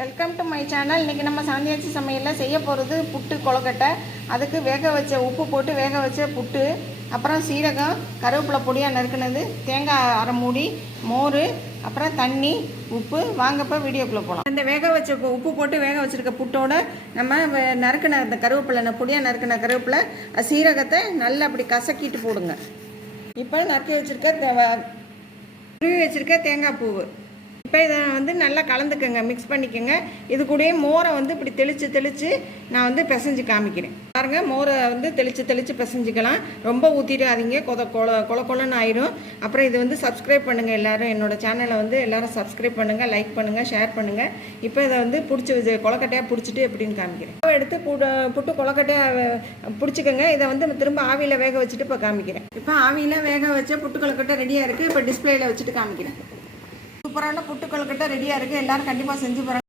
Welcome to my channel. இன்றைக்கி நம்ம சாந்தியாச்சி சமையலில் செய்ய போகிறது புட்டு கொழுக்கட்டை. அதுக்கு வேக வச்ச உப்பு போட்டு வேக வச்ச புட்டு, அப்புறம் சீரகம், கருவேப்பிலை பொடியாக நறுக்குனது, தேங்காய் அரை மூடி, மோர், அப்புறம் தண்ணி, உப்பு. வாங்கப்போ வீடியோக்குள்ளே போகலாம். இந்த வேக வச்ச உப்பு போட்டு வேக வச்சுருக்க புட்டோட நம்ம நறுக்கின இந்த கருவேப்பிலை, பொடியாக நறுக்கின கருவேப்பிலை, சீரகத்தை நல்லா அப்படி கசக்கிட்டு போடுங்க. இப்போ நறுக்கி வச்சுருக்க தேங்காய் பூவு. இப்போ இதை நல்லா கலந்துக்கங்க, மிக்ஸ் பண்ணிக்கோங்க. இது கூடயே மோரை இப்படி தெளித்து நான் பிசைஞ்சு காமிக்கிறேன் பாருங்கள். மோரை தெளித்து பிசைஞ்சிக்கலாம். ரொம்ப ஊற்றிடாதீங்க, கொலன்னு ஆயிடும். அப்புறம் இது சப்ஸ்கிரைப் பண்ணுங்கள். எல்லோரும் என்னோடய சேனலை எல்லோரும் சப்ஸ்கிரைப் பண்ணுங்கள், லைக் பண்ணுங்கள், ஷேர் பண்ணுங்கள். இப்போ இதை பிடிச்சி கொலக்கட்டையாக பிடிச்சிட்டு எப்படின்னு காமிக்கிறேன். எடுத்து புட்டு கொலக்கட்டையாக பிடிச்சிக்கோங்க. இதை திரும்ப ஆவியில் வேக வச்சுட்டு இப்போ காமிக்கிறேன். இப்போ ஆவியில் வேக வச்ச புட்டு கொலக்கட்டை ரெடியாக இருக்குது. இப்போ டிஸ்பிளேயில் வச்சுட்டு காமிக்கிறேன். சூப்பரான புட்டு கொழுக்கட்டை ரெடியாக இருக்குது. எல்லோரும் கண்டிப்பாக செஞ்சு பாருங்கள்.